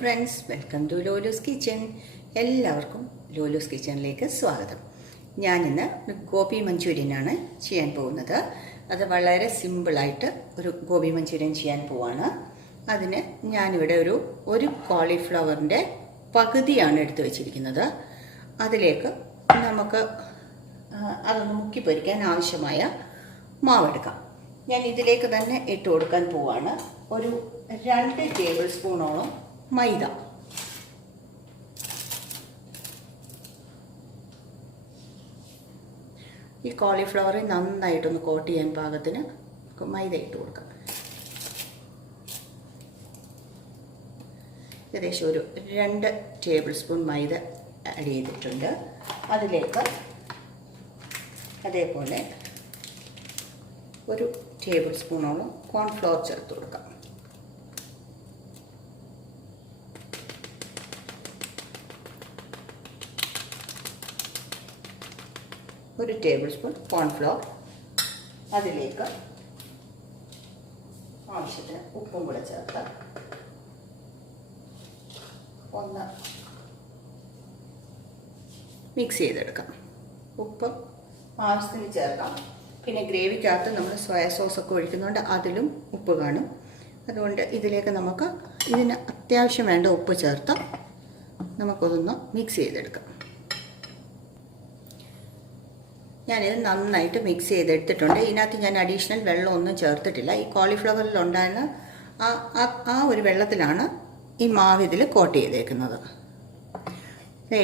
Friends, welcome to Lolu's kitchen. എല്ലാവർക്കും ലോലൂസ് കിച്ചണിലേക്ക് സ്വാഗതം. ഞാനിന്ന് ഗോബി മഞ്ചൂരിയനാണ് ചെയ്യാൻ പോകുന്നത്. അത് വളരെ സിമ്പിളായിട്ട് ഒരു ഗോബി മഞ്ചൂരിയൻ ചെയ്യാൻ പോവാണ്. അതിന് ഞാനിവിടെ ഒരു കോളിഫ്ലവറിൻ്റെ പകുതിയാണ് എടുത്തു വച്ചിരിക്കുന്നത്. അതിലേക്ക് നമുക്ക് അതൊന്ന് മുക്കി പൊരിക്കാൻ ആവശ്യമായ മാവെടുക്കാം. ഞാൻ ഇതിലേക്ക് തന്നെ ഇട്ട് കൊടുക്കാൻ പോവാണ്. ഒരു 2 ടേബിൾ സ്പൂണോളം മൈദ, ഈ കോളിഫ്ലവറെ നന്നായിട്ടൊന്ന് കോട്ട് ചെയ്യാൻ പാകത്തിന് മൈദ ഇട്ട് കൊടുക്കാം. ഏകദേശം ഒരു 2 ടേബിൾ സ്പൂൺ മൈദ ആഡ് ചെയ്തിട്ടുണ്ട്. അതിലേക്ക് അതേപോലെ ഒരു ടേബിൾ സ്പൂണോളം കോൺഫ്ലവർ ചേർത്ത് കൊടുക്കാം. ഒരു ടേബിൾ സ്പൂൺ കോൺഫ്ലവർ, അതിലേക്ക് ആവശ്യത്തിന് ഉപ്പും കൂടെ ചേർത്ത് ഒന്ന് മിക്സ് ചെയ്തെടുക്കാം. ഉപ്പ് ആവശ്യത്തിന് ചേർക്കാം. പിന്നെ ഗ്രേവിക്കകത്ത് നമ്മൾ സോയ സോസൊക്കെ ഒഴിക്കുന്നുണ്ട്, അതിലും ഉപ്പ് കാണും. അതുകൊണ്ട് ഇതിലേക്ക് നമുക്ക് ഇതിന് അത്യാവശ്യം വേണ്ട ഉപ്പ് ചേർത്ത് നമുക്കതൊന്ന് മിക്സ് ചെയ്തെടുക്കാം. ഞാനിത് നന്നായിട്ട് മിക്സ് ചെയ്തെടുത്തിട്ടുണ്ട്. ഇതിനകത്ത് ഞാൻ അഡീഷണൽ വെള്ളമൊന്നും ചേർത്തിട്ടില്ല. ഈ കോളിഫ്ലവറിലുണ്ടായിരുന്ന ആ ഒരു വെള്ളത്തിലാണ് ഈ മാവ് ഇതിൽ കോട്ട് ചെയ്തേക്കുന്നത്.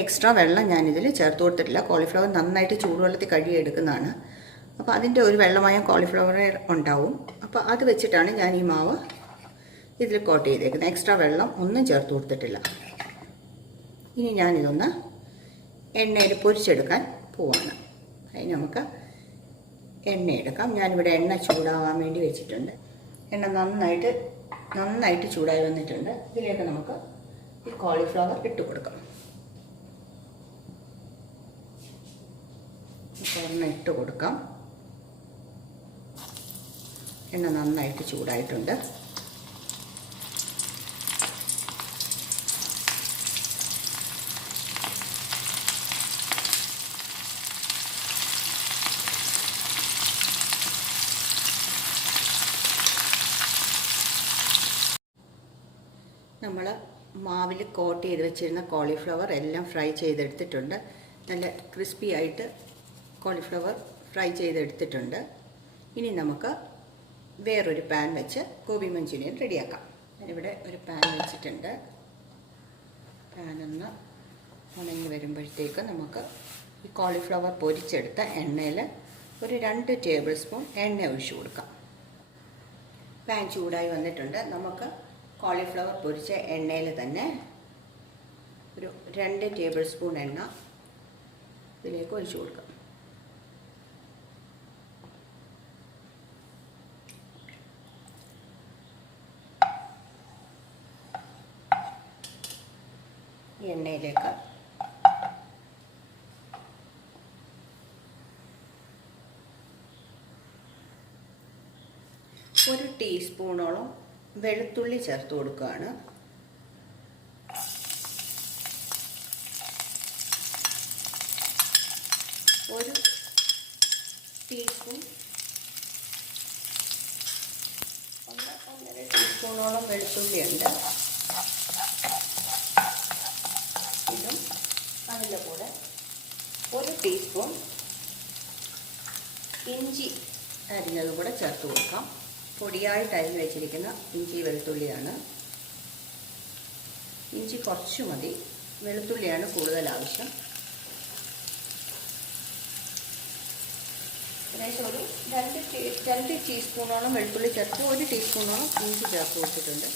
എക്സ്ട്രാ വെള്ളം ഞാനിതിൽ ചേർത്ത് കൊടുത്തിട്ടില്ല. കോളിഫ്ലവർ നന്നായിട്ട് ചൂടുവെള്ളത്തിൽ കഴുകിയെടുക്കുന്നതാണ്. അപ്പോൾ അതിൻ്റെ ഒരു വെള്ളമയം കോളിഫ്ലവർ ഉണ്ടാവും. അപ്പോൾ അത് വെച്ചിട്ടാണ് ഞാൻ ഈ മാവ് ഇതിൽ കോട്ട് ചെയ്തേക്കുന്നത്. എക്സ്ട്രാ വെള്ളം ഒന്നും ചേർത്ത് കൊടുത്തിട്ടില്ല. ഇനി ഞാനിതൊന്ന് എണ്ണയിൽ പൊരിച്ചെടുക്കാൻ പോവാണ്. അതിന് നമുക്ക് എണ്ണ എടുക്കാം. ഞാനിവിടെ എണ്ണ ചൂടാവാൻ വേണ്ടി വെച്ചിട്ടുണ്ട്. എണ്ണ നന്നായിട്ട് ചൂടായി വന്നിട്ടുണ്ട്. ഇതിലേക്ക് നമുക്ക് ഈ കോളിഫ്ലവർ ഇട്ട് കൊടുക്കാം. എണ്ണ ഇട്ട് കൊടുക്കാം. എണ്ണ നന്നായിട്ട് ചൂടായിട്ടുണ്ട്. നമ്മൾ മാവിൽ കോട്ട് ചെയ്ത് വെച്ചിരുന്ന കോളിഫ്ലവർ എല്ലാം ഫ്രൈ ചെയ്തെടുത്തിട്ടുണ്ട്. നല്ല ക്രിസ്പി ആയിട്ട് കോളിഫ്ലവർ ഫ്രൈ ചെയ്തെടുത്തിട്ടുണ്ട്. ഇനി നമുക്ക് വേറൊരു പാൻ വെച്ച് ഗോബി മഞ്ചൂരിയൻ റെഡിയാക്കാം. ഞാനിവിടെ ഒരു പാൻ വെച്ചിട്ടുണ്ട്. പാനൊന്ന് ഉണങ്ങി വരുമ്പോഴത്തേക്ക് നമുക്ക് ഈ കോളിഫ്ലവർ പൊരിച്ചെടുത്ത എണ്ണയിൽ ഒരു 2 ടേബിൾ സ്പൂൺ എണ്ണ ഒഴിച്ചു കൊടുക്കാം. പാൻ ചൂടായി വന്നിട്ടുണ്ട്. നമുക്ക് കോളിഫ്ലവർ പൊരിച്ച എണ്ണയിൽ തന്നെ ഒരു 2 ടേബിൾ സ്പൂൺ എണ്ണ ഇതിലേക്ക് ഒഴിച്ചു കൊടുക്കാം. ഈ എണ്ണയിലേക്ക് ഒരു ടീസ്പൂണോളം വെളുത്തുള്ളി ചേർത്ത് കൊടുക്കുകയാണ്. ഒരു ടീസ്പൂൺ 1.5 ടീസ്പൂണോളം വെളുത്തുള്ളി ഉണ്ട്. ഇതും അതിൻ്റെ കൂടെ ഒരു ടീസ്പൂൺ ഇഞ്ചി അരിഞ്ഞത് കൂടെ ചേർത്ത് കൊടുക്കാം. പൊടിയായിട്ട് അരിഞ്ഞ് വെച്ചിരിക്കുന്ന ഇഞ്ചി വെളുത്തുള്ളിയാണ്. ഇഞ്ചി കുറച്ച് മതി, വെളുത്തുള്ളിയാണ് കൂടുതൽ ആവശ്യം. ഏകദേശം ഒരു 2 ടീസ്പൂണോളം വെളുത്തുള്ളി ചേർത്ത് 1 ടീസ്പൂണോളം ഇഞ്ചി ചേർത്ത് കൊടുത്തിട്ടുണ്ട്.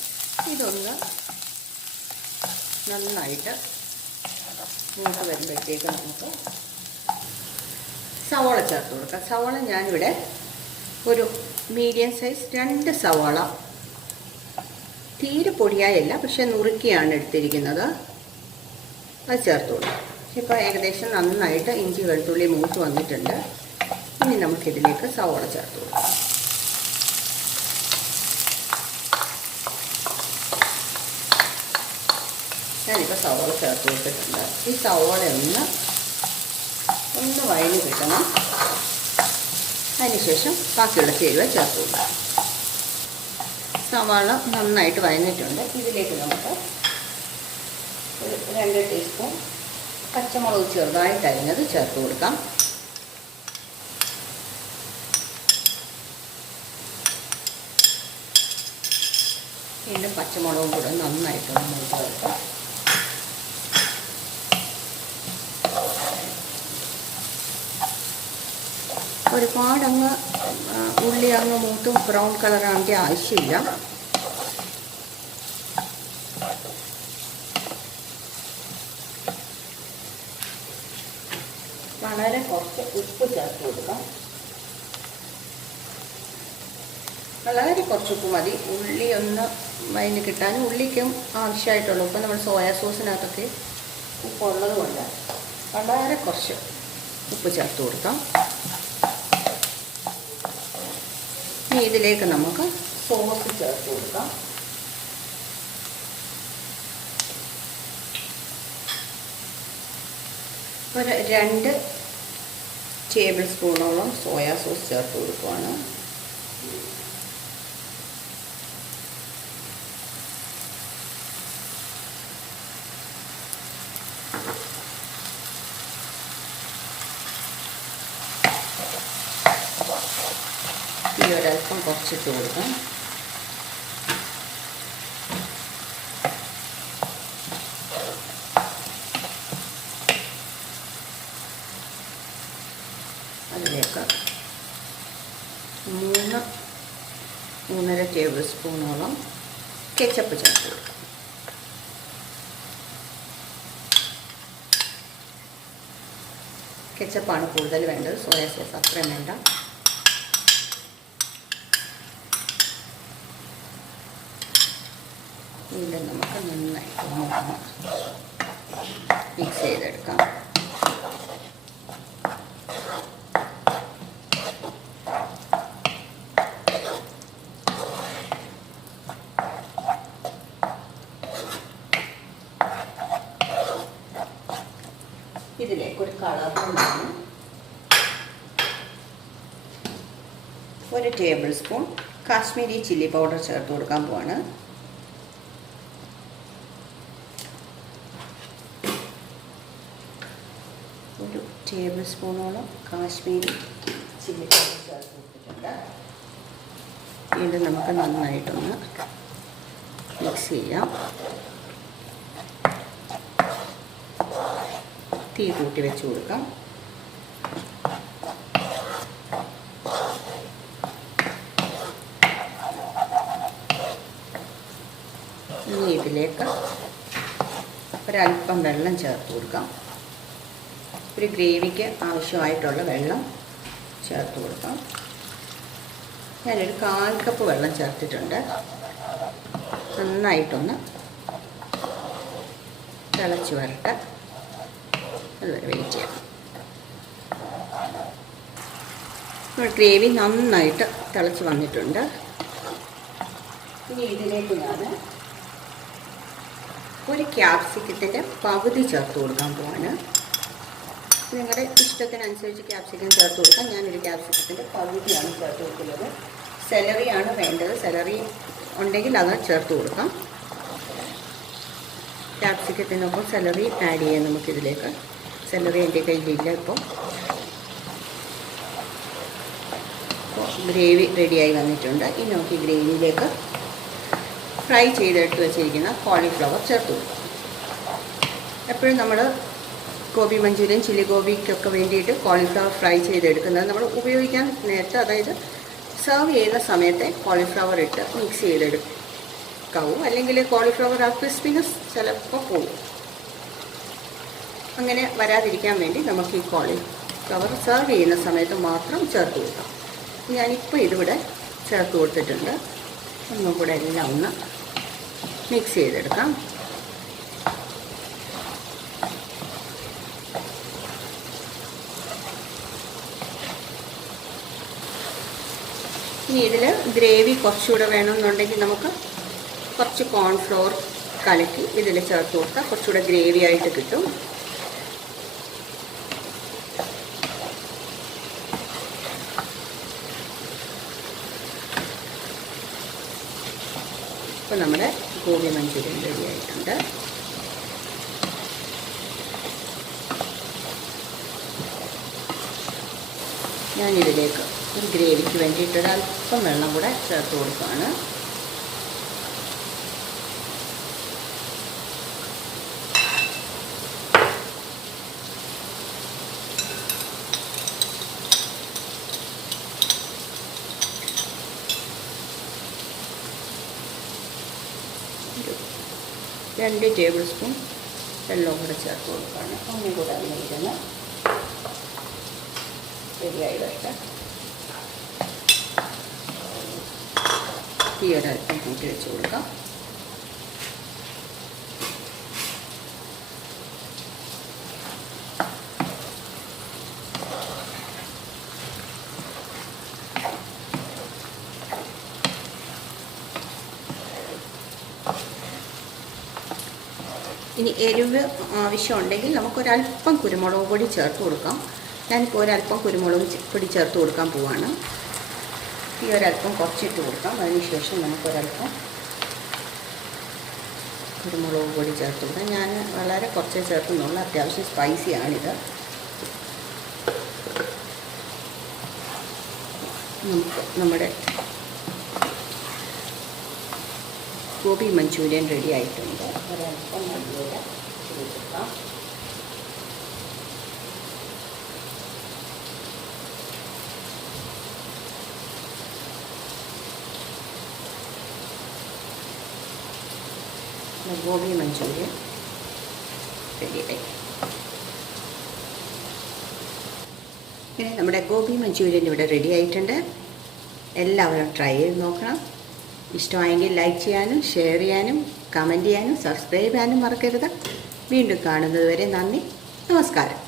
ഇതൊന്ന് നന്നായിട്ട് മൂത്ത് വരുമ്പോഴത്തേക്ക് നമുക്ക് സവാള ചേർത്ത് കൊടുക്കാം. സവാള ഞാനിവിടെ ഒരു മീഡിയം സൈസ് 2 സവാള, തീരെ പൊടിയായല്ല, പക്ഷെ നുറുക്കിയാണ് എടുത്തിരിക്കുന്നത്, അത് ചേർത്ത് കൊടുക്കാം. ഇപ്പോൾ ഏകദേശം നന്നായിട്ട് ഇഞ്ചി വെളുത്തുള്ളി മൂത്ത് വന്നിട്ടുണ്ട്. ഇനി നമുക്കിതിലേക്ക് സവാള ചേർത്ത് കൊടുക്കാം. ഞാനിപ്പോൾ സവോള ചേർത്ത് കൊടുത്തിട്ടുണ്ട്. ഈ സവോള ഒന്ന് വഴഞ്ഞ് കിട്ടണം. അതിനുശേഷം ബാക്കിയുള്ള ചേരുവ ചേർത്ത് കൊടുക്കാം. സവാള നന്നായിട്ട് വഴഞ്ഞിട്ടുണ്ട്. ഇതിലേക്ക് നമുക്ക് ഒരു 2 ടീസ്പൂൺ പച്ചമുളക് ചെറുതായിട്ട് അരിഞ്ഞത് ചേർത്ത് കൊടുക്കാം. വീണ്ടും പച്ചമുളകും കൂടെ നന്നായിട്ടൊന്ന് മൂത്ത് വെക്കാം. ഒരുപാടങ്ങ് ഉള്ളി അങ്ങ് മൂത്തും ബ്രൗൺ കളറാകേണ്ട ആവശ്യമില്ല. വളരെ കുറച്ച് ഉപ്പ് ചേർത്ത് കൊടുക്കാം. വളരെ കുറച്ച് ഉപ്പ് മതി. ഉള്ളി ഒന്ന് വഴഞ്ഞ് കിട്ടാനും ഉള്ളിക്കും ആവശ്യമായിട്ടുള്ള ഉപ്പ് നമ്മൾ സോയാ സോസിനകത്തൊക്കെ ഉപ്പുള്ളത് കൊണ്ട് വളരെ കുറച്ച് ഉപ്പ് ചേർത്ത് കൊടുക്കാം. ഇനി ഇതിലേക്ക് നമുക്ക് സോസ് ചേർത്ത് കൊടുക്കാം. ഒരു 2 ടേബിൾ സ്പൂണോളം സോയാ സോസ് ചേർത്ത് കൊടുക്കുകയാണ്. ഈ ഒരൽപ്പം കുറച്ചിട്ട് കൊടുക്കാം. അതിലേക്ക് 3-3.5 ടേബിൾ സ്പൂണോളം കെച്ചപ്പ് ചേർത്ത് കൊടുക്കാം. കെച്ചപ്പാണ് കൂടുതൽ വേണ്ടത്, സോയാ സോസ് അത്രയും വേണ്ട. വീണ്ടും നമുക്ക് നന്നായിട്ട് മിക്സ് ചെയ്തെടുക്കാം. ഇതിലേക്കൊരു കളറിനാണ് 1 table spoon Kashmiri chilli powder ചേർത്ത് കൊടുക്കാൻ പോവാണ്. ഒരു ടേബിൾ സ്പൂണോളം കാശ്മീരി ചില്ലി പൗഡർ ചേർത്ത് കൊടുത്തിട്ടുണ്ട്. വീണ്ടും നമുക്ക് നന്നായിട്ടൊന്ന് മിക്സ് ചെയ്യാം. തീ കൂട്ടി വെച്ച് കൊടുക്കാം. ഇനി ഇതിലേക്ക് ഒരല്പം വെള്ളം ചേർത്ത് കൊടുക്കാം. ഒരു ഗ്രേവിക്ക് ആവശ്യമായിട്ടുള്ള വെള്ളം ചേർത്ത് കൊടുക്കാം. ഞാനൊരു 1/4 കപ്പ് വെള്ളം ചേർത്തിട്ടുണ്ട്. നന്നായിട്ടൊന്ന് തിളച്ച് വരട്ടെ. അതുവരെ വെയിറ്റ് ചെയ്യാം. ഗ്രേവി നന്നായിട്ട് തിളച്ച് വന്നിട്ടുണ്ട്. ഇനി ഇതിലേക്ക് ഞാൻ ഒരു ക്യാപ്സിക്കത്തിൻ്റെ പകുതി ചേർത്ത് കൊടുക്കാൻ പോവാണ്. നിങ്ങളുടെ ഇഷ്ടത്തിനനുസരിച്ച് ക്യാപ്സിക്കം ചേർത്ത് കൊടുക്കാം. ഞാനൊരു ക്യാപ്സിക്കത്തിൻ്റെ പകുതിയാണ് ചേർത്ത് കൊടുക്കുന്നത്. സെലറിയാണ് വേണ്ടത്. സെലറി ഉണ്ടെങ്കിൽ അത് ചേർത്ത് കൊടുക്കാം. ക്യാപ്സിക്കത്തിനൊപ്പം സെലറി ആഡ് ചെയ്യാം നമുക്കിതിലേക്ക്. സെലറി എൻ്റെ കയ്യിലില്ല ഇപ്പോൾ. ഗ്രേവി റെഡിയായി വന്നിട്ടുണ്ട്. ഇനി നമുക്ക് ഈ ഗ്രേവിയിലേക്ക് ഫ്രൈ ചെയ്തെടുത്ത് വെച്ചിരിക്കുന്ന കോളിഫ്ലവർ ചേർത്ത് കൊടുക്കാം. എപ്പോഴും നമ്മൾ ഗോബി മഞ്ചൂരിയൻ, ചില്ലി ഗോബിക്കൊക്കെ വേണ്ടിയിട്ട് കോളിഫ്ലവർ ഫ്രൈ ചെയ്തെടുക്കുന്നത് നമ്മൾ ഉപയോഗിക്കാൻ നേരത്തെ, അതായത് സെർവ് ചെയ്യുന്ന സമയത്തെ കോളിഫ്ലവർ ഇട്ട് മിക്സ് ചെയ്തെടുക്കാവൂ. അല്ലെങ്കിൽ കോളിഫ്ലവർ ആ ക്രിസ്പിനെസ് ചിലപ്പോൾ പോകും. അങ്ങനെ വരാതിരിക്കാൻ വേണ്ടി നമുക്ക് ഈ കോളിഫ്ലവർ സെർവ് ചെയ്യുന്ന സമയത്ത് മാത്രം ചേർത്ത് കൊടുക്കാം. ഞാനിപ്പോൾ ഇതിവിടെ ചേർത്ത് കൊടുത്തിട്ടുണ്ട്. ഒന്നും കൂടെ എല്ലാം ഒന്ന് മിക്സ് ചെയ്തെടുക്കാം. ഇനി ഇതിൽ ഗ്രേവി കുറച്ചുകൂടെ വേണമെന്നുണ്ടെങ്കിൽ നമുക്ക് കുറച്ച് കോൺഫ്ലോർ കലക്കി ഇതിൽ ചേർത്ത് കൊടുത്താൽ കുറച്ചുകൂടെ ഗ്രേവി ആയിട്ട് കിട്ടും. ഇപ്പോൾ നമ്മുടെ ഗോബി മഞ്ചൂരിയൻ റെഡി ആയിട്ടുണ്ട്. ഞാനിതിലേക്ക് ഒരു ഗ്രേവിക്ക് വേണ്ടിയിട്ട് ഒരല്പം വെള്ളം കൂടെ ചേർത്ത് കൊടുക്കുകയാണ്. ഒരു 2 ടേബിൾ സ്പൂൺ വെള്ളം കൂടെ ചേർത്ത് കൊടുക്കുകയാണ്. ഒന്നും കൂടെ അതിലിരുന്ന് ശരിയായി വരട്ടെ. ഈ ഒരല്പം കൂട്ടി വെച്ച് കൊടുക്കാം. ഇനി എരിവ് ആവശ്യമുണ്ടെങ്കിൽ നമുക്കൊരല്പം കുരുമുളക് പൊടി ചേർത്ത് കൊടുക്കാം. ഞാനിപ്പോൾ ഒരല്പം കുരുമുളക് പൊടി ചേർത്ത് കൊടുക്കാൻ പോവാണ്. ഈ ഒരല്പം കുറച്ചിട്ട് കൊടുക്കാം. അതിനുശേഷം നമുക്കൊരല്പം കുരുമുളക് പൊടി ചേർത്ത് കൊടുക്കാം. ഞാൻ വളരെ കുറച്ചേ ചേർക്കുന്നുള്ളൂ. അത്യാവശ്യം സ്പൈസിയാണിത്. നമുക്ക് നമ്മുടെ ഗോബി മഞ്ചൂരിയൻ റെഡി ആയിട്ടുണ്ട്. ഒരല്പം മല്ലിയില കൊടുക്കാം. ഗോബി മഞ്ചൂരിയൻ റെഡിയായി. പിന്നെ നമ്മുടെ ഗോബി മഞ്ചൂരിയൻ ഇവിടെ റെഡി ആയിട്ടുണ്ട്. എല്ലാവരും ട്രൈ ചെയ്ത് നോക്കണം. ഇഷ്ടമായെങ്കിൽ ലൈക്ക് ചെയ്യാനും ഷെയർ ചെയ്യാനും കമൻറ്റ് ചെയ്യാനും സബ്സ്ക്രൈബ് ചെയ്യാനും മറക്കരുത്. വീണ്ടും കാണുന്നത് വരെ നന്ദി, നമസ്കാരം.